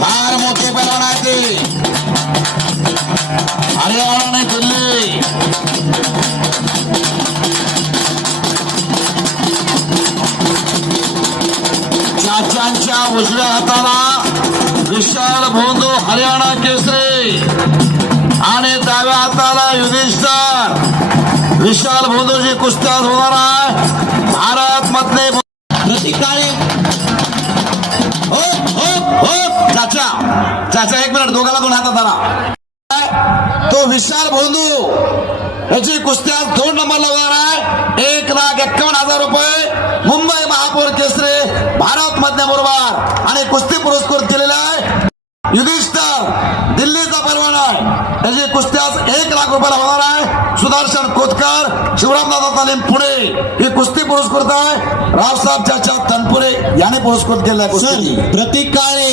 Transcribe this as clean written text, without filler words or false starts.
फार मोठे पैलवान आहे ते, हरियाणा आणि दिल्ली. चाच्यांच्या उजव्या हाताला विशाल भोंदू हरियाणा केसरी आणि डाव्या हाताला युधिष्ठिर. विशाल भोंदूची कुस्ती आज होणार आहे. भारत मधले प्रतीक काळे. हो हो हो चाचा चाचा एक मिनिट, दोघाला दोन हातात आला. तो विशाल भोंदू याची कुस्ती आज 2 नंबरला होणार आहे. 1,51,000 रुपये मुंबई महापौर केसरी भारत मधल्या बरोबर आणि कुस्ती पुरस्कृत केलेला आहे. युधिष्ठिर दिल्लीचा पैलवान आहे. त्याची कुस्ती आज 1,00,000 रुपयाला होणार आहे. सुदर्शन कोतकर शिवरामदादा तालीम पुणे ही कुस्ती पुरस्कृत आहे. रावसाहेब चाचा तनपुरे याने पुरस्कृत केलेला आहे. कुस्ती प्रतीक काळे.